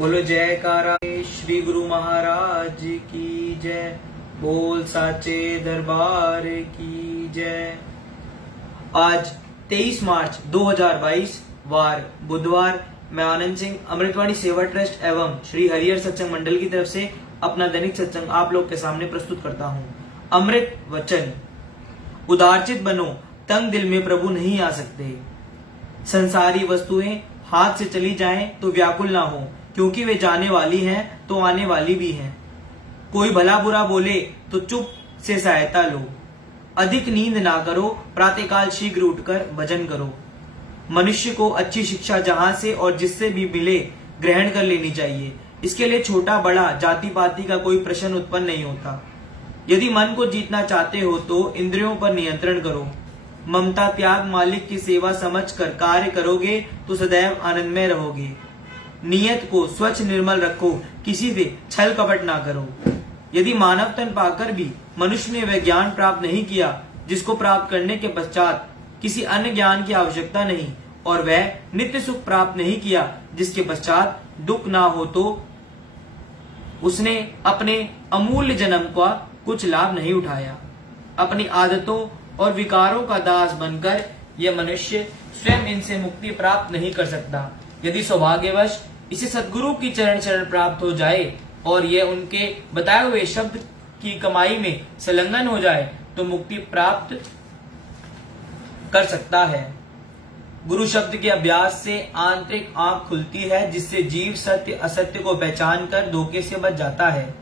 बोलो जयकारा श्री गुरु महाराज की जय। बोल साचे दरबार की जय। आज 23 मार्च 2022 वार बुधवार, मैं आनंद सिंह अमृतवाणी सेवा ट्रस्ट एवं श्री हरिहर सत्संग मंडल की तरफ से अपना दैनिक सत्संग आप लोग के सामने प्रस्तुत करता हूँ। अमृत वचन। उदारचित बनो, तंग दिल में प्रभु नहीं आ सकते। संसारी वस्तुएं हाथ से चली जाएं तो व्याकुल ना हो, क्योंकि वे जाने वाली हैं तो आने वाली भी हैं। कोई भला बुरा बोले तो चुप से सहायता लो। अधिक नींद ना करो, प्रातःकाल शीघ्र उठकर भजन करो। मनुष्य को अच्छी शिक्षा जहां से और जिससे भी मिले ग्रहण कर लेनी चाहिए। इसके लिए छोटा बड़ा जाति पाति का कोई प्रश्न उत्पन्न नहीं होता। यदि मन को जीतना चाहते हो तो इंद्रियों पर नियंत्रण करो। ममता त्याग मालिक की सेवा समझकर कार्य करोगे तो सदैव आनंदमय रहोगे। नियत को स्वच्छ निर्मल रखो, किसी से छल कपट ना करो। यदि मानव तन पाकर भी मनुष्य ने वह ज्ञान प्राप्त नहीं किया जिसको प्राप्त करने के पश्चात किसी अन्य ज्ञान की आवश्यकता नहीं, और वह नित्य सुख प्राप्त नहीं किया जिसके पश्चात दुख ना हो, तो उसने अपने अमूल्य जन्म का कुछ लाभ नहीं उठाया। अपनी आदतों और विकारों का दास बनकर यह मनुष्य स्वयं इनसे मुक्ति प्राप्त नहीं कर सकता। यदि सौभाग्यवश इसे सद्गुरु की चरण शरण प्राप्त हो जाए और यह उनके बताए हुए शब्द की कमाई में संलग्न हो जाए तो मुक्ति प्राप्त कर सकता है। गुरु शब्द के अभ्यास से आंतरिक आंख खुलती है, जिससे जीव सत्य असत्य को पहचान कर धोखे से बच जाता है।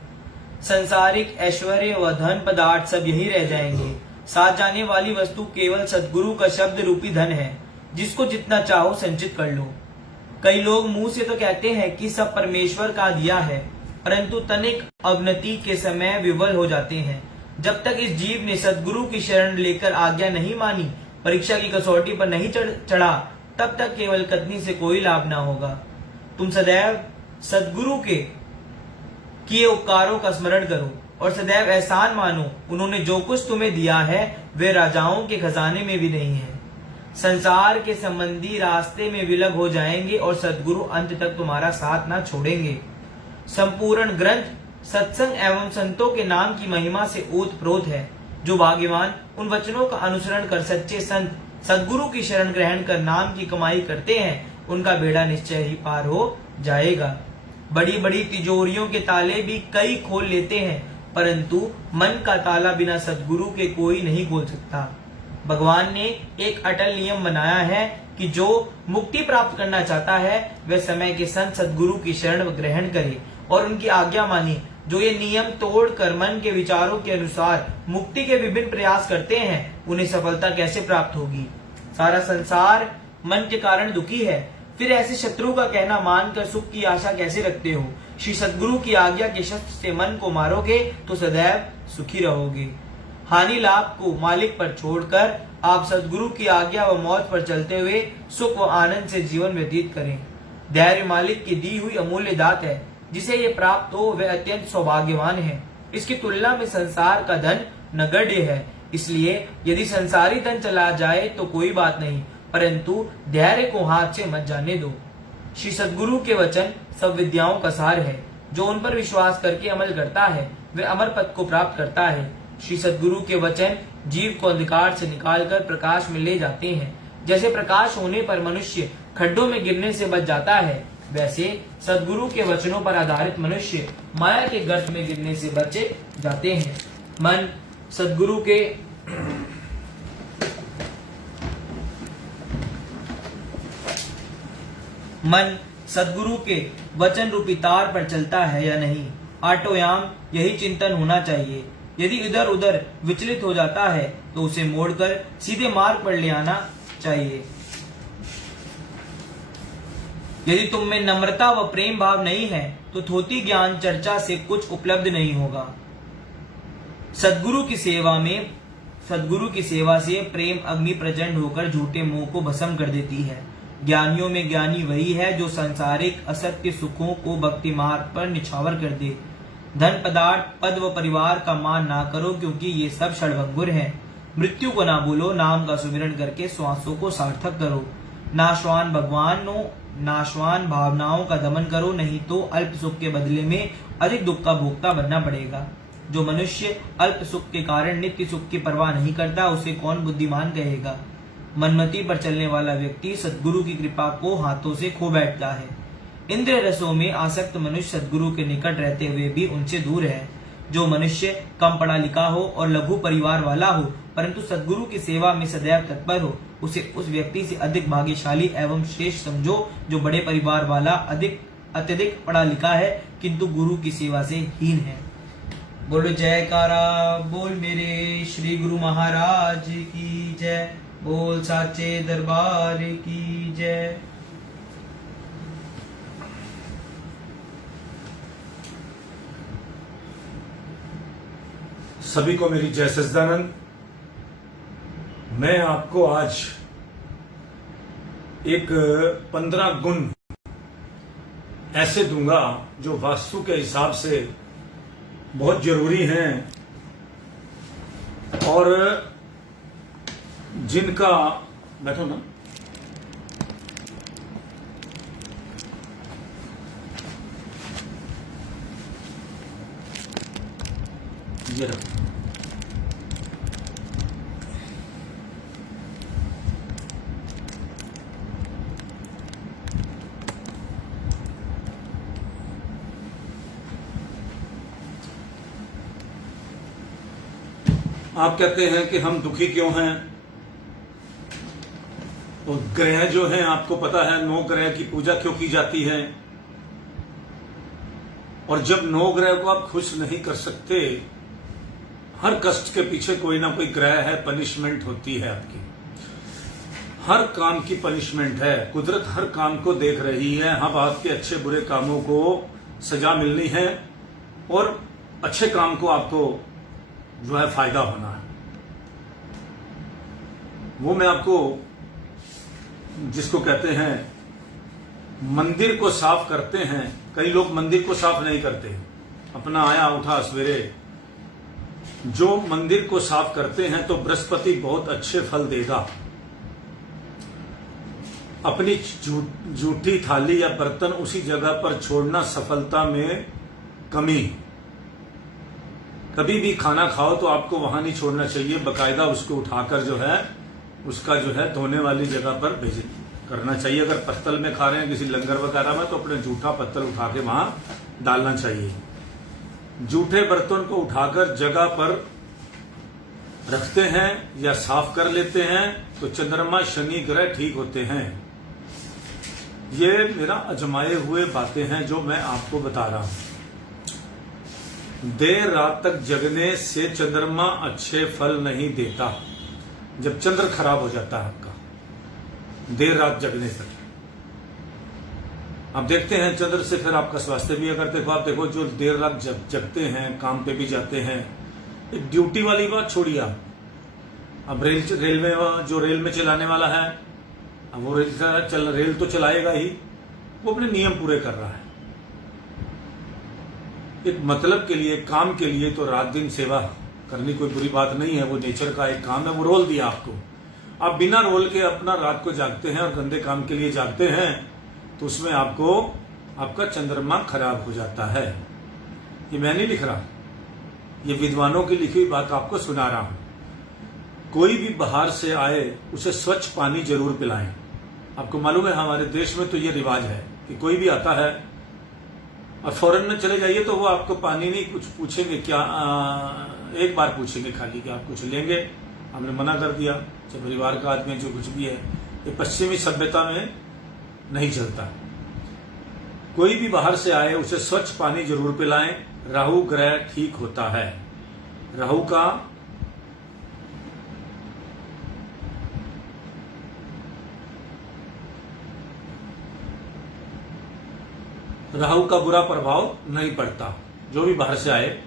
संसारिक ऐश्वर्य व धन पदार्थ सब यही रह जाएंगे। साथ जाने वाली वस्तु केवल सद्गुरु का शब्द रूपी धन है, जिसको जितना चाहो संचित कर लो। कई लोग मुंह से तो कहते हैं कि सब परमेश्वर का दिया है, परंतु तनिक अवनति के समय विवल हो जाते हैं। जब तक इस जीव ने सद्गुरु की शरण लेकर आज्ञा नहीं मानी, परीक्षा की कसौटी पर नहीं चढ़ा, तब तक केवल कथनी से कोई लाभ ना होगा। तुम सदैव सद्गुरु के किए उपकारों का स्मरण करो और सदैव एहसान मानो। उन्होंने जो कुछ तुम्हें दिया है वे राजाओं के खजाने में भी नहीं है। संसार के संबंधी रास्ते में विलग हो जाएंगे और सद्गुरु अंत तक तुम्हारा साथ ना छोड़ेंगे। संपूर्ण ग्रंथ सत्संग एवं संतों के नाम की महिमा से ओतप्रोत है। जो भाग्यवान उन वचनों का अनुसरण कर सच्चे संत सद्गुरु की शरण ग्रहण कर नाम की कमाई करते हैं, उनका बेड़ा निश्चय ही पार हो जाएगा। बड़ी बड़ी तिजोरियों के ताले भी कई खोल लेते हैं, परंतु मन का ताला बिना सद्गुरु के कोई नहीं खोल सकता। भगवान ने एक अटल नियम बनाया है कि जो मुक्ति प्राप्त करना चाहता है वह समय के संत सद्गुरु की शरण ग्रहण करे और उनकी आज्ञा माने। जो ये नियम तोड़कर मन के विचारों के अनुसार मुक्ति के विभिन्न प्रयास करते हैं, उन्हें सफलता कैसे प्राप्त होगी। सारा संसार मन के कारण दुखी है, फिर ऐसे शत्रु का कहना मानकर सुख की आशा कैसे रखते हो। श्री सद्गुरु की आज्ञा के शस्त्र से मन को मारोगे तो सदैव सुखी रहोगे। हानि लाभ को मालिक पर छोड़कर आप सद्गुरु की आज्ञा व मौज पर चलते हुए सुख व आनंद से जीवन व्यतीत करें। धैर्य मालिक की दी हुई अमूल्य दात है, जिसे ये प्राप्त हो वह अत्यंत सौभाग्यवान है। इसकी तुलना में संसार का धन नगण्य है। इसलिए यदि संसारी धन चला जाए तो कोई बात नहीं, परंतु धैर्य को हाथ से मत जाने दो। श्री सद्गुरु के वचन सब विद्याओं का सार है। जो उन पर विश्वास करके अमल करता है वह अमर पद को प्राप्त करता है। श्री सद्गुरु के वचन जीव को अंधकार से निकालकर प्रकाश में ले जाते हैं। जैसे प्रकाश होने पर मनुष्य खड्डों में गिरने से बच जाता है, वैसे सद्गुरु के वचनों पर आधारित मनुष्य माया के गर्त में गिरने से बचे जाते हैं। मन सद्गुरु के वचन रूपी तार पर चलता है या नहीं, आटोयाम यही चिंतन होना चाहिए। यदि इधर उधर विचलित हो जाता है तो उसे मोड़कर सीधे मार्ग पर ले आना चाहिए। यदि तुम में नम्रता व प्रेम भाव नहीं है तो थोती ज्ञान चर्चा से कुछ उपलब्ध नहीं होगा। सद्गुरु की सेवा से प्रेम अग्नि प्रचंड होकर झूठे मोह को भस्म कर देती है। ज्ञानियों में ज्ञानी वही है जो सांसारिक असत्य सुखों को भक्ति मार्ग पर निछावर कर दे। धन पदार्थ पद व परिवार का मान ना करो, क्योंकि ये सब क्षणभंगुर है। मृत्यु को ना भूलो, नाम का सुमिरन करके श्वासों को सार्थक करो। नाशवान भगवानों नाशवान भावनाओं का दमन करो, नहीं तो अल्प सुख के बदले में अधिक दुख का भोक्ता बनना पड़ेगा। जो मनुष्य अल्प सुख के कारण नित्य सुख की परवाह नहीं करता, उसे कौन बुद्धिमान कहेगा। मनमति पर चलने वाला व्यक्ति सद्गुरु की कृपा को हाथों से खो बैठता है। इंद्रिय रसों में आसक्त मनुष्य सद्गुरु के निकट रहते हुए भी उनसे दूर है। जो मनुष्य कम पढ़ा लिखा हो और लघु परिवार वाला हो, परंतु सद्गुरु की सेवा में सदैव तत्पर हो, उसे उस व्यक्ति से अधिक भाग्यशाली एवं श्रेष्ठ समझो जो बड़े परिवार वाला, अत्यधिक पढ़ा लिखा है किंतु गुरु की सेवा से हीन है। बोलो जयकारा बोल मेरे श्री गुरु महाराज की जय। बोल साचे दरबार की जय। सभी को मेरी जय सच्चिदानंद। मैं आपको आज एक 15 गुण ऐसे दूंगा जो वास्तु के हिसाब से बहुत जरूरी हैं और जिनका बैठो ना ये रखो। आप कहते हैं कि हम दुखी क्यों हैं, तो ग्रह जो हैं आपको पता है 9 ग्रह की पूजा क्यों की जाती है। और जब 9 ग्रह को आप खुश नहीं कर सकते, हर कष्ट के पीछे कोई ना कोई ग्रह है, पनिशमेंट होती है आपकी। हर काम की पनिशमेंट है, कुदरत हर काम को देख रही है। हम आपके अच्छे बुरे कामों को सजा मिलनी है और अच्छे काम को आपको जो है फायदा होना है। वो मैं आपको जिसको कहते हैं मंदिर को साफ करते हैं, कई लोग मंदिर को साफ नहीं करते। अपना आया उठा सवेरे, जो मंदिर को साफ करते हैं तो बृहस्पति बहुत अच्छे फल देगा। अपनी जूठी थाली या बर्तन उसी जगह पर छोड़ना सफलता में कमी। कभी भी खाना खाओ तो आपको वहां नहीं छोड़ना चाहिए, बकायदा उसको उठाकर जो है उसका जो है धोने वाली जगह पर भेज करना चाहिए। अगर पत्तल में खा रहे हैं किसी लंगर वगैरह में, तो अपने जूठा पत्तल उठा के वहां डालना चाहिए। जूठे बर्तन को उठाकर जगह पर रखते हैं या साफ कर लेते हैं तो चंद्रमा शनि ग्रह ठीक होते हैं। ये मेरा अजमाए हुए बातें हैं जो मैं आपको बता रहा हूं। देर रात तक जगने से चंद्रमा अच्छे फल नहीं देता। जब चंद्र खराब हो जाता है आपका देर रात जगने तक, आप देखते हैं चंद्र से फिर आपका स्वास्थ्य भी। अगर देखो आप देखो जो देर रात जगते हैं, काम पे भी जाते हैं, एक ड्यूटी वाली बात छोड़िए आप। अब रेलवे जो रेल में चलाने वाला है, अब वो रेल तो चलाएगा ही, वो अपने नियम पूरे कर रहा है। एक मतलब के लिए, काम के लिए तो रात दिन सेवा करनी कोई बुरी बात नहीं है। वो नेचर का एक काम है, वो रोल दिया आपको। आप बिना रोल के अपना रात को जागते हैं और गंदे काम के लिए जागते हैं, तो उसमें आपको आपका चंद्रमा खराब हो जाता है। ये मैं नहीं लिख रहा, ये विद्वानों की लिखी हुई बात आपको सुना रहा हूं। कोई भी बाहर से आए उसे स्वच्छ पानी जरूर पिलाएं। आपको मालूम है हमारे देश में तो ये रिवाज है कि कोई भी आता है और फौरन में चले जाइए तो वो आपको पानी नहीं कुछ पूछेंगे, क्या एक बार पूछेंगे खाली कि आप कुछ लेंगे। हमने मना कर दिया, जब परिवार का आदमी जो कुछ भी है, ये पश्चिमी सभ्यता में नहीं चलता। कोई भी बाहर से आए उसे स्वच्छ पानी जरूर पिलाएं। राहु ग्रह ठीक होता है। राहु का बुरा प्रभाव नहीं पड़ता। जो भी बाहर से आए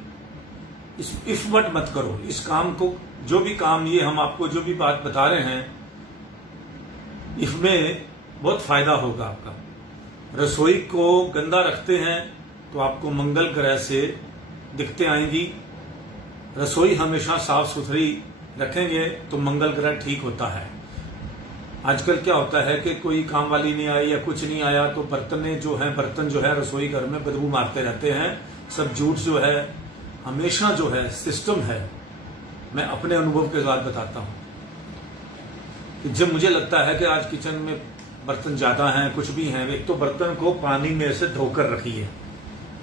इफ मत करो इस काम को। जो भी काम ये हम आपको जो भी बात बता रहे हैं, इसमें बहुत फायदा होगा आपका। रसोई को गंदा रखते हैं तो आपको मंगल ग्रह से दिक्कतें आएंगी। रसोई हमेशा साफ सुथरी रखेंगे तो मंगल ग्रह ठीक होता है। आजकल क्या होता है कि कोई काम वाली नहीं आई या कुछ नहीं आया तो बर्तन जो है रसोई घर में बदबू मारते रहते हैं। सब झूठ जो है, हमेशा जो है सिस्टम है। मैं अपने अनुभव के साथ बताता हूं कि जब मुझे लगता है कि आज किचन में बर्तन ज्यादा हैं, कुछ भी हैं, एक तो बर्तन को पानी में से धोकर रखिए।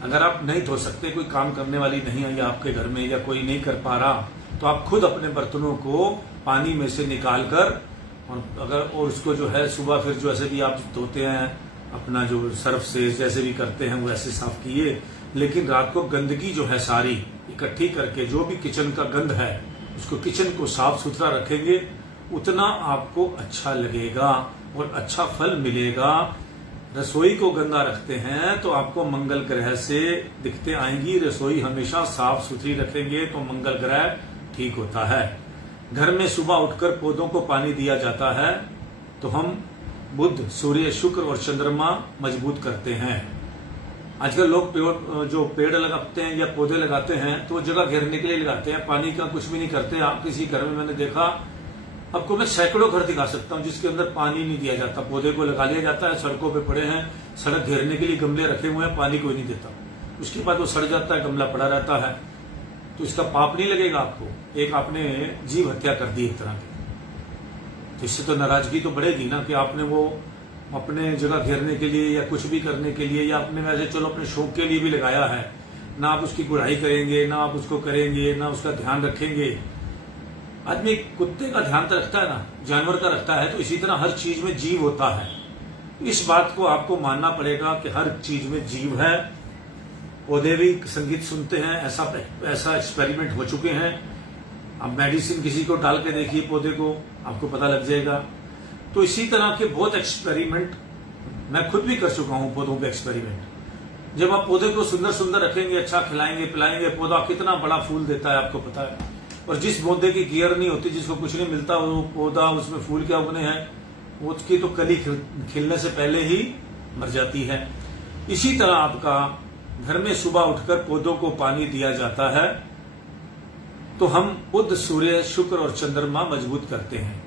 अगर आप नहीं धो सकते, कोई काम करने वाली नहीं आई आपके घर में या कोई नहीं कर पा रहा, तो आप खुद अपने बर्तनों को पानी में से निकाल कर और उसको जो है सुबह फिर जो ऐसे भी आप धोते हैं अपना जो सर्फ से जैसे भी करते हैं वैसे साफ किए। लेकिन रात को गंदगी जो है सारी इकट्ठी करके जो भी किचन का गंद है उसको किचन को साफ सुथरा रखेंगे, उतना आपको अच्छा लगेगा और अच्छा फल मिलेगा। रसोई को गंदा रखते हैं तो आपको मंगल ग्रह से दिक्कतें आएंगी। रसोई हमेशा साफ सुथरी रखेंगे तो मंगल ग्रह ठीक होता है। घर में सुबह उठकर पौधों को पानी दिया जाता है तो हम बुध, सूर्य, शुक्र और चंद्रमा मजबूत करते हैं। आजकल लोग जो पेड़ लगाते हैं या पौधे लगाते हैं तो वो जगह घेरने के लिए लगाते हैं, पानी का कुछ भी नहीं करते। आप किसी घर में, मैंने देखा, आपको मैं सैकड़ों घर दिखा सकता हूं जिसके अंदर पानी नहीं दिया जाता। पौधे को लगा लिया जाता है, सड़कों पे पड़े हैं, सड़क घेरने के लिए गमले रखे हुए हैं, पानी कोई नहीं देता। उसके बाद वो सड़ जाता है, गमला पड़ा रहता है। तो इसका पाप नहीं लगेगा आपको? एक आपने जीव हत्या कर दी एक तरह की। तो इससे तो नाराजगी तो बढ़ेगी ना कि आपने वो अपने जगह घेरने के लिए या कुछ भी करने के लिए या अपने वैसे चलो अपने शौक के लिए भी लगाया है, ना आप उसकी गुड़ाई करेंगे, ना आप उसको करेंगे, ना उसका ध्यान रखेंगे। आदमी कुत्ते का ध्यान तो रखता है ना, जानवर का रखता है, तो इसी तरह हर चीज में जीव होता है। इस बात को आपको मानना पड़ेगा कि हर चीज में जीव है। पौधे भी संगीत सुनते हैं, ऐसा एक्सपेरिमेंट हो चुके हैं। अब मेडिसिन किसी को डाल के देखिए पौधे को, आपको पता लग जाएगा। तो इसी तरह के बहुत एक्सपेरिमेंट मैं खुद भी कर चुका हूं, पौधों पे एक्सपेरिमेंट। जब आप पौधे को सुंदर सुंदर रखेंगे, अच्छा खिलाएंगे पिलाएंगे, पौधा कितना बड़ा फूल देता है आपको पता है। और जिस पौधे की केयर नहीं होती, जिसको कुछ नहीं मिलता, वो पौधा उसमें फूल क्या उगने हैं, उसकी तो कली खिलने से पहले ही मर जाती है। इसी तरह आपका घर में सुबह उठकर पौधों को पानी दिया जाता है तो हम बुध, सूर्य, शुक्र और चंद्रमा मजबूत करते हैं।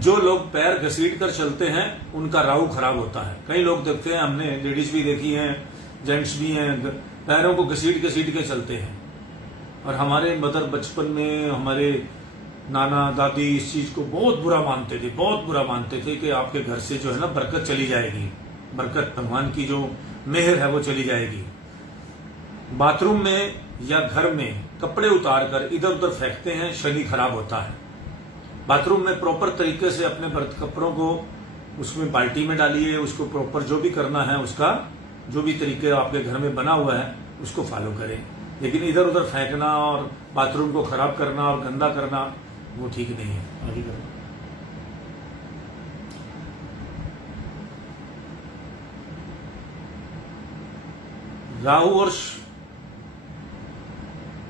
जो लोग पैर घसीट कर चलते हैं उनका राहु खराब होता है। कई लोग देखते हैं, हमने लेडीज भी देखी हैं, जेंट्स भी हैं, पैरों को घसीट घसीट के चलते हैं। और हमारे मदर बचपन में हमारे नाना दादी इस चीज को बहुत बुरा मानते थे, बहुत बुरा मानते थे कि आपके घर से जो है ना बरकत चली जाएगी, बरकत भगवान की जो मेहर है वो चली जाएगी। बाथरूम में या घर में कपड़े उतार कर इधर उधर फेंकते हैं, शनि खराब होता है। बाथरूम में प्रॉपर तरीके से अपने कपड़ों को उसमें बाल्टी में डालिए, उसको प्रॉपर जो भी करना है उसका जो भी तरीके आपके घर में बना हुआ है उसको फॉलो करें। लेकिन इधर उधर फेंकना और बाथरूम को खराब करना और गंदा करना वो ठीक नहीं है। आगे करो। राहु और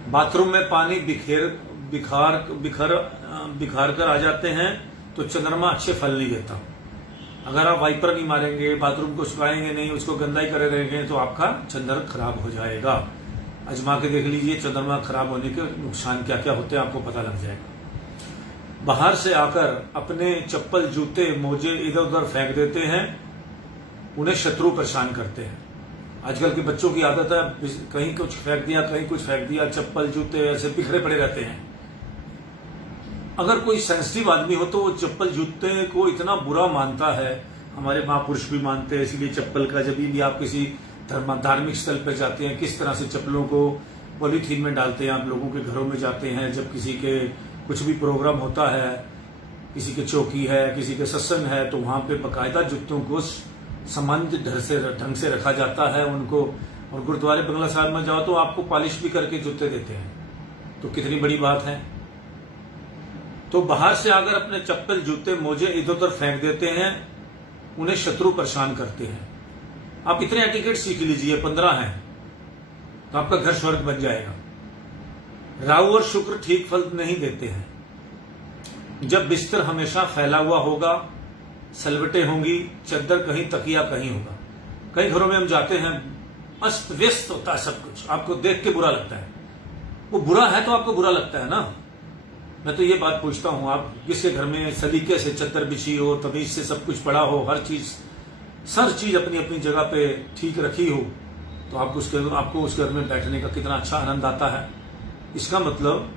बाथरूम में पानी बिखार कर आ जाते हैं तो चंद्रमा अच्छे फल नहीं देता। अगर आप वाइपर नहीं मारेंगे, बाथरूम को सुखाएंगे नहीं, उसको गंदा ही करे रहेंगे तो आपका चंद्र खराब हो जाएगा। आजमा के देख लीजिए चंद्रमा खराब होने के नुकसान क्या क्या होते हैं, आपको पता लग जाएगा। बाहर से आकर अपने चप्पल, जूते, मोजे इधर उधर फेंक देते हैं, उन्हें शत्रु परेशान करते हैं। आजकल के बच्चों की आदत है, कहीं कुछ फेंक दिया, कहीं कुछ फेंक दिया, चप्पल जूते ऐसे बिखरे पड़े रहते हैं। अगर कोई सेंसिटिव आदमी हो तो वो चप्पल जूते को इतना बुरा मानता है। हमारे महापुरुष भी मानते हैं, इसलिए चप्पल का जब भी आप किसी धार्मिक स्थल पर जाते हैं, किस तरह से चप्पलों को पॉलीथीन में डालते हैं। आप लोगों के घरों में जाते हैं, जब किसी के कुछ भी प्रोग्राम होता है, किसी के चौकी है, किसी के सत्संग है, तो वहां पे बाकायदा जूतों को सामान्य ढंग से रखा जाता है उनको। और गुरुद्वारे बंगला साहब में जाओ तो आपको पॉलिश भी करके जूते देते हैं। तो कितनी बड़ी बात है। तो बाहर से अगर अपने चप्पल, जूते, मोजे इधर उधर फेंक देते हैं, उन्हें शत्रु परेशान करते हैं। आप इतने एटिकेट सीख लीजिए, 15 हैं, तो आपका घर स्वर्ग बन जाएगा। राहु और शुक्र ठीक फल नहीं देते हैं। जब बिस्तर हमेशा फैला हुआ होगा, सलवटें होंगी, चद्दर कहीं, तकिया कहीं होगा। कई घरों में हम जाते हैं, अस्त व्यस्त होता है सब कुछ, आपको देख के बुरा लगता है। वो बुरा है तो आपको बुरा लगता है ना। मैं तो ये बात पूछता हूँ, आप किसके घर में सलीके से चद्दर बिछी हो, तमीज से सब कुछ पड़ा हो, हर चीज अपनी अपनी जगह पे ठीक रखी हो, तो आपको उस घर में बैठने का कितना अच्छा आनंद आता है। इसका मतलब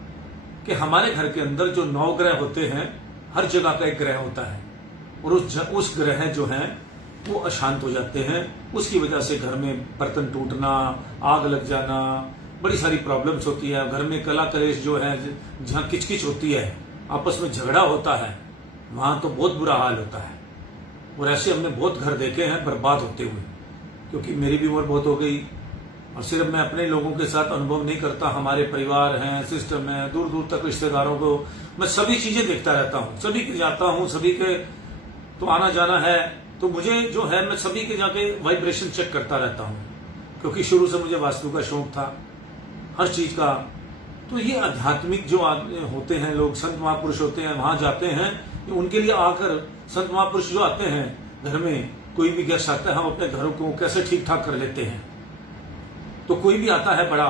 कि हमारे घर के अंदर जो 9 ग्रह होते हैं, हर जगह का एक ग्रह होता है, और उस ग्रह जो हैं वो अशांत हो जाते हैं। उसकी वजह से घर में बर्तन टूटना, आग लग जाना, बड़ी सारी प्रॉब्लम्स होती है। घर में कला कलेश जो है, जहाँ किचकिच होती है, आपस में झगड़ा होता है, वहां तो बहुत बुरा हाल होता है। और ऐसे हमने बहुत घर देखे हैं बर्बाद होते हुए, क्योंकि मेरी भी उम्र बहुत हो गई, और सिर्फ मैं अपने लोगों के साथ अनुभव नहीं करता, हमारे परिवार हैं, सिस्टम है, दूर दूर तक रिश्तेदारों को मैं सभी चीजें देखता रहता हूँ, सभी के जाता हूँ, सभी के तो आना जाना है, तो मुझे जो है मैं सभी के जाके वाइब्रेशन चेक करता रहता हूँ, क्योंकि शुरू से मुझे वास्तु का शौक था, हर चीज का। तो ये आध्यात्मिक जो होते हैं लोग, संत महापुरुष होते हैं, वहां जाते हैं, उनके लिए आकर संत महापुरुष जो आते हैं घर में, कोई भी गेस्ट आता है, हम अपने घरों को कैसे ठीक ठाक कर लेते हैं। तो कोई भी आता है बड़ा,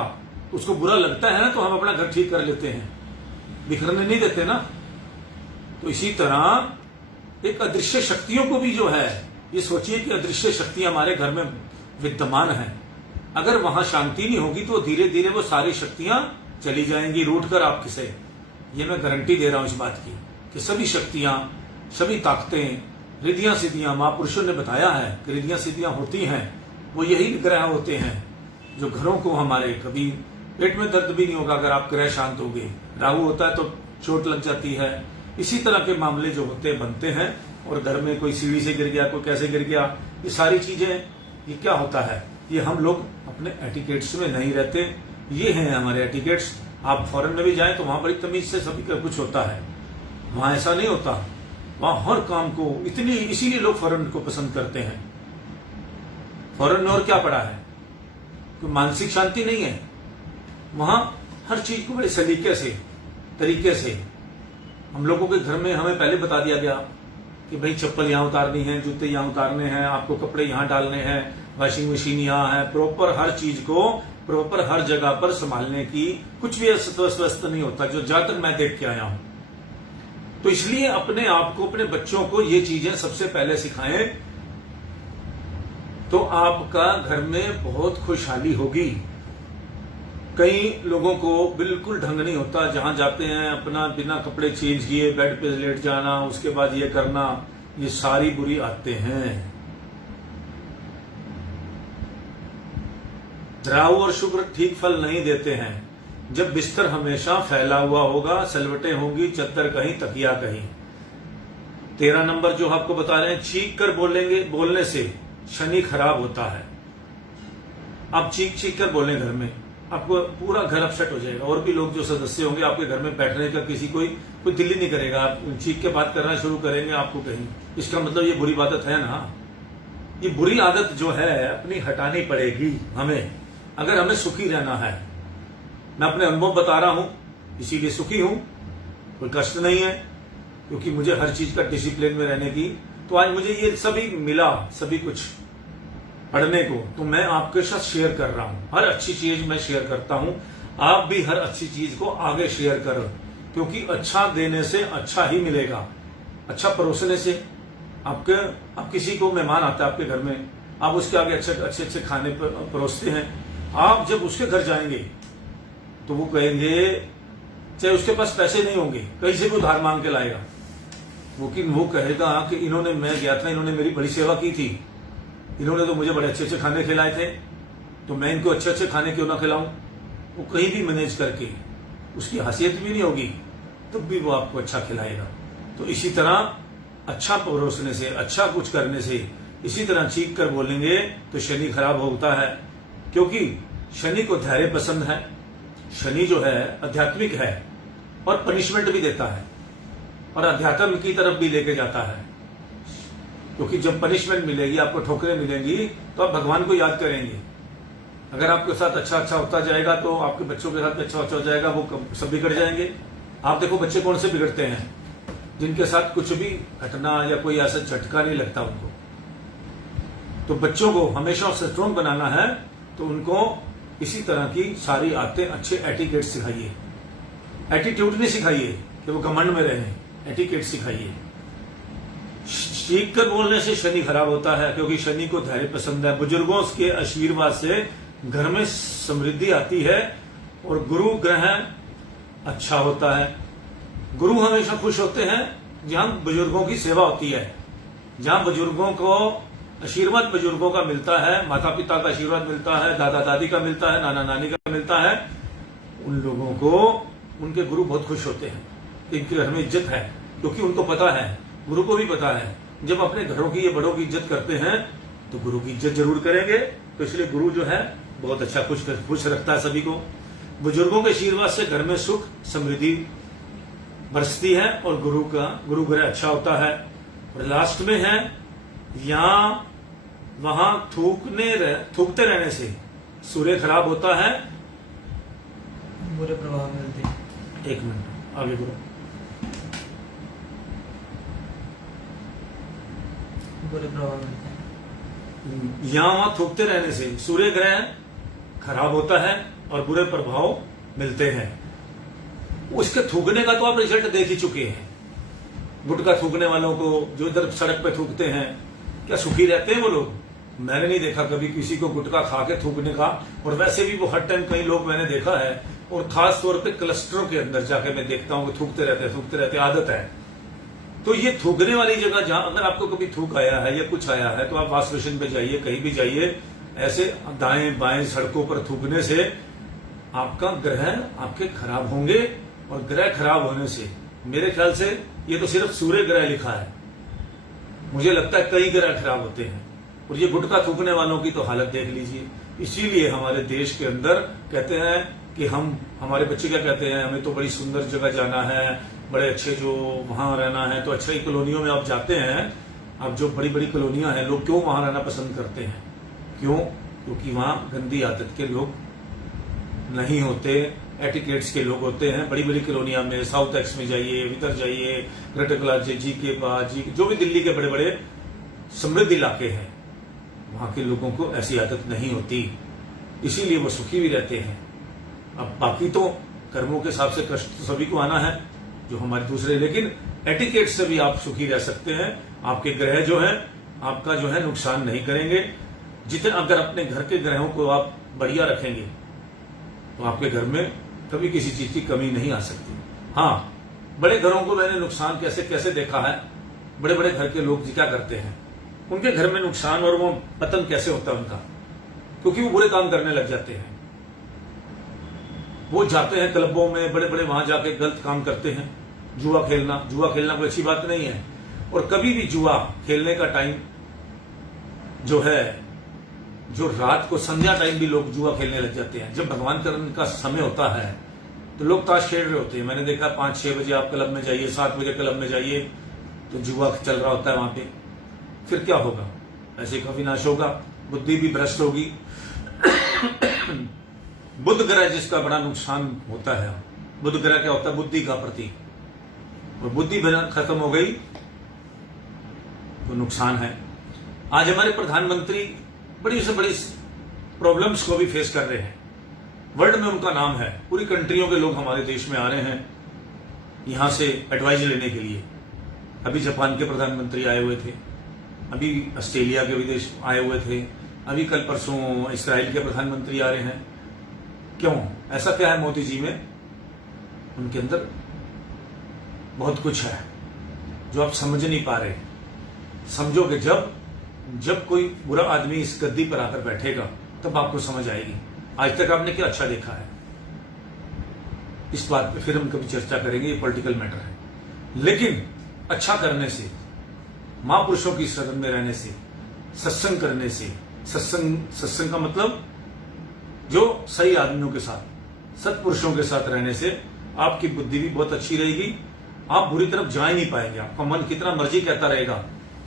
उसको बुरा लगता है ना, तो हम अपना घर ठीक कर लेते हैं, बिखरने नहीं देते ना। तो इसी तरह एक अदृश्य शक्तियों को भी जो है, ये सोचिए कि अदृश्य शक्ति हमारे घर में विद्यमान है, अगर वहां शांति नहीं होगी तो धीरे धीरे वो सारी शक्तियां चली जाएंगी रूठ कर आपके से। ये मैं गारंटी दे रहा हूं इस बात की कि सभी शक्तियां, सभी ताकतें, रिद्धियां सिद्धियां, महापुरुषों ने बताया है कि रिद्धियां सिद्धियां होती हैं, वो यही ग्रह होते हैं जो घरों को हमारे, कभी पेट में दर्द भी नहीं होगा अगर आप ग्रह शांत हो गए। राहु होता है तो चोट लग जाती है। इसी तरह के मामले जो होते बनते हैं, और घर में कोई सीढ़ी से गिर गया, कोई कैसे गिर गया, ये सारी चीजें, ये क्या होता है, ये हम लोग अपने एटिकेट्स में नहीं रहते। ये हैं हमारे एटिकेट्स। आप फॉरेन में भी जाएं तो वहां बड़ी तमीज से सभी का कुछ होता है, वहां ऐसा नहीं होता। वहां हर काम को इसीलिए लोग फॉरेन को पसंद करते हैं। फॉरेन में और क्या पड़ा है, कोई मानसिक शांति नहीं है, वहां हर चीज को बड़े सलीके से, तरीके से। हम लोगों के घर में हमें पहले बता दिया गया कि भाई चप्पल यहाँ उतारनी है, जूते यहाँ उतारने हैं, आपको कपड़े यहाँ डालने हैं, वॉशिंग मशीन यहाँ है, प्रॉपर हर चीज को प्रॉपर हर जगह पर संभालने की, कुछ भी अस्वस्थ नहीं होता, जो जहां तक मैं देख के आया हूं। तो इसलिए अपने आप को, अपने बच्चों को ये चीजें सबसे पहले सिखाएं, तो आपका घर में बहुत खुशहाली होगी। कई लोगों को बिल्कुल ढंग नहीं होता, जहां जाते हैं अपना बिना कपड़े चेंज किए बेड पे लेट जाना, उसके बाद ये करना, ये सारी बुरी आदतें हैं। राहु और शुक्र ठीक फल नहीं देते हैं। जब बिस्तर हमेशा फैला हुआ होगा, सलवटें होंगी, चद्दर कहीं, तकिया कहीं। 13 नंबर जो आपको बता रहे हैं, चीख कर बोलने से शनि खराब होता है। आप चीख कर बोलें घर में, आपको पूरा घर अपसेट हो जाएगा। और भी लोग जो सदस्य होंगे आपके घर में बैठने का, किसी कोई दिल ही नहीं करेगा। आप चीख के बात करना शुरू करेंगे आपको कहीं, इसका मतलब ये बुरी आदत है ना। ये बुरी आदत जो है अपनी हटानी पड़ेगी हमें, अगर हमें सुखी रहना है। मैं अपने अनुभव बता रहा हूं, इसीलिए सुखी हूं, कोई कष्ट नहीं है, क्योंकि मुझे हर चीज का डिसिप्लिन में रहने की, तो आज मुझे ये सभी मिला, सभी कुछ पढ़ने को, तो मैं आपके साथ शेयर कर रहा हूं। हर अच्छी चीज मैं शेयर करता हूं, आप भी हर अच्छी चीज को आगे शेयर करो, क्योंकि अच्छा देने से अच्छा ही मिलेगा। अच्छा परोसने से आप किसी को मेहमान आता है आपके घर में, आप उसके आगे अच्छे खाने परोसते हैं। आप जब उसके घर जाएंगे तो वो कहेंगे, चाहे उसके पास पैसे नहीं होंगे, कहीं से भी उधार मांग के लाएगा, लेकिन वो कहेगा कि इन्होंने, मैं गया था, इन्होंने मेरी बड़ी सेवा की थी, इन्होंने तो मुझे बड़े अच्छे खाने खिलाए थे, तो मैं इनको अच्छे खाने क्यों ना खिलाऊं। वो कहीं भी मैनेज करके, उसकी हैसियत भी नहीं होगी तब भी वो आपको अच्छा खिलाएगा। तो इसी तरह अच्छा परोसने से, अच्छा कुछ करने से, इसी तरह चीख कर बोलेंगे तो शनि खराब होता है, क्योंकि शनि को धैर्य पसंद है। शनि जो है आध्यात्मिक है और पनिशमेंट भी देता है, और अध्यात्म की तरफ भी लेके जाता है। क्योंकि जब पनिशमेंट मिलेगी, आपको ठोकरें मिलेंगी, तो आप भगवान को याद करेंगे। अगर आपके साथ अच्छा होता जाएगा तो आपके बच्चों के साथ अच्छा हो जाएगा, वो सब बिगड़ जाएंगे। आप देखो बच्चे कौन से बिगड़ते हैं, जिनके साथ कुछ भी घटना या कोई ऐसा झटका नहीं लगता उनको। तो बच्चों को हमेशा स्ट्रॉन्ग बनाना है, तो उनको इसी तरह की सारी आदतें, अच्छे एटिकेट सिखाइए, एटीट्यूड नहीं सिखाइए। कि वो घमंड में रहें, एटिकेट सिखाइए। चीख कर बोलने से शनि खराब होता है, क्योंकि शनि को धैर्य पसंद है। बुजुर्गों के आशीर्वाद से घर में समृद्धि आती है और गुरु ग्रह अच्छा होता है। गुरु हमेशा खुश होते हैं जहां बुजुर्गों की सेवा होती है, जहां बुजुर्गों को आशीर्वाद बुजुर्गों का मिलता है, माता पिता का आशीर्वाद मिलता है, दादा दादी का मिलता है, नाना नानी का मिलता है, उन लोगों को उनके गुरु बहुत खुश होते हैं। इनके घर में इज्जत है, क्योंकि उनको पता है, गुरु को भी पता है, जब अपने घरों की ये बड़ों की इज्जत करते हैं तो गुरु की इज्जत जरूर करेंगे। तो इसलिए गुरु जो है बहुत अच्छा खुश रखता है सभी को। बुजुर्गों के आशीर्वाद से घर में सुख समृद्धि बरसती है और गुरु ग्रह अच्छा होता है। और लास्ट में है यहाँ वहां थूकते रहने से सूर्य खराब होता है, बुरे प्रभाव मिलते हैं। एक मिनट आगे गुरु। बुरे प्रभाव मिलते हैं। यहाँ वहां थूकते रहने से सूर्य ग्रह खराब होता है और बुरे प्रभाव मिलते हैं। उसके थूकने का तो आप रिजल्ट देख ही चुके हैं। गुटखा थूकने वालों को जो इधर सड़क पे थूकते हैं, क्या सुखी रहते हैं वो लोग? मैंने नहीं देखा कभी किसी को गुटखा खा के थूकने का। और वैसे भी वो हर टाइम कई लोग मैंने देखा है, और खास तौर पे क्लस्टरों के अंदर जाके मैं देखता हूँ कि थूकते रहते आदत है। तो ये थूकने वाली जगह जहां अगर आपको कभी थूक आया है या कुछ आया है तो आप वॉश बेसिन पे जाइए, कहीं भी जाइए, ऐसे दाएं बाएं सड़कों पर थूकने से आपका ग्रह आपके खराब होंगे। और ग्रह खराब होने से मेरे ख्याल से ये तो सिर्फ सूर्य ग्रह लिखा है, मुझे लगता है कई ग्रह खराब होते हैं। और ये गुटखा थूकने वालों की तो हालत देख लीजिए। इसीलिए हमारे देश के अंदर कहते हैं कि हमारे बच्चे क्या कहते हैं, हमें तो बड़ी सुंदर जगह जाना है, बड़े अच्छे जो वहां रहना है, तो अच्छी कॉलोनियों में आप जाते हैं। अब जो बड़ी बड़ी कॉलोनियां हैं, लोग क्यों वहां रहना पसंद करते हैं? क्यों? क्योंकि वहां गंदी आदत के लोग नहीं होते, एटिकेट्स के लोग होते हैं। बड़ी बड़ी कॉलोनियां में, साउथ एक्स में जाइए, इधर जाइए, ग्रेटर क्लास जी के पास, जो भी दिल्ली के बड़े बड़े समृद्ध इलाके हैं, वहां के लोगों को ऐसी आदत नहीं होती, इसीलिए वो सुखी भी रहते हैं। अब बाकी तो कर्मों के हिसाब से कष्ट तो सभी को आना है, जो हमारे दूसरे, लेकिन एटिकेट से भी आप सुखी रह सकते हैं। आपके ग्रह जो है आपका जो है नुकसान नहीं करेंगे। जितने अगर अपने घर के ग्रहों को आप बढ़िया रखेंगे तो आपके घर में कभी किसी चीज की कमी नहीं आ सकती। हाँ, बड़े घरों को मैंने नुकसान कैसे कैसे देखा है। बड़े बड़े घर के लोग जी क्या करते हैं, उनके घर में नुकसान और वो पतन कैसे होता है उनका, क्योंकि वो बुरे काम करने लग जाते हैं। वो जाते हैं क्लबों में, बड़े बड़े वहां जाके गलत काम करते हैं। जुआ खेलना कोई अच्छी बात नहीं है। और कभी भी जुआ खेलने का टाइम जो है, जो रात को संध्या टाइम भी लोग जुआ खेलने लग जाते हैं। जब भगवान करण का समय होता है तो लोग ताश खेल रहे होते हैं। मैंने देखा 5-6 बजे आप क्लब में जाइए, 7 बजे क्लब में जाइए, तो जुआ चल रहा होता है वहां पे। फिर क्या होगा? ऐसे का विनाश होगा, बुद्धि भी भ्रष्ट होगी। बुध ग्रह जिसका बड़ा नुकसान होता है। बुध ग्रह क्या होता है? बुद्धि का प्रतीक। और बुद्धि खत्म हो गई तो नुकसान है। आज हमारे प्रधानमंत्री बड़ी से बड़ी प्रॉब्लम्स को भी फेस कर रहे हैं। वर्ल्ड में उनका नाम है, पूरी कंट्रियों के लोग हमारे देश में आ रहे हैं यहां से एडवाइस लेने के लिए। अभी जापान के प्रधानमंत्री आए हुए थे, अभी ऑस्ट्रेलिया के विदेश आए हुए थे, अभी कल परसों इस्राइल के प्रधानमंत्री आ रहे हैं। क्यों? ऐसा क्या है मोदी जी में? उनके अंदर बहुत कुछ है जो आप समझ नहीं पा रहे। समझोगे जब कोई बुरा आदमी इस गद्दी पर आकर बैठेगा तब आपको समझ आएगी। आज तक आपने क्या अच्छा देखा है? इस बात पे फिर हम कभी चर्चा करेंगे, ये पॉलिटिकल मैटर है। लेकिन अच्छा करने से, महापुरुषों की शरण में रहने से, सत्संग करने से, सत्संग का मतलब जो सही आदमियों के साथ, सत्पुरुषों के साथ रहने से आपकी बुद्धि भी बहुत अच्छी रहेगी। आप बुरी तरफ जा ही नहीं पाएंगे। आपका मन कितना मर्जी कहता रहेगा,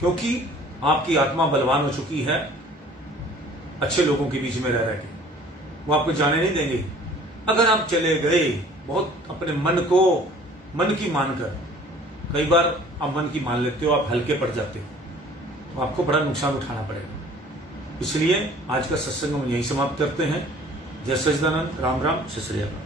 क्योंकि आपकी आत्मा बलवान हो चुकी है अच्छे लोगों के बीच में रह के। वो आपको जाने नहीं देंगे। अगर आप चले गए बहुत अपने मन की मानकर, कई बार आप मन की मान लेते हो, आप हल्के पड़ जाते हो, तो आपको बड़ा नुकसान उठाना पड़ेगा। इसलिए आज का सत्संग हम यहीं समाप्त करते हैं। जय सच्चिदानंद, राम राम, सत श्री अकाल।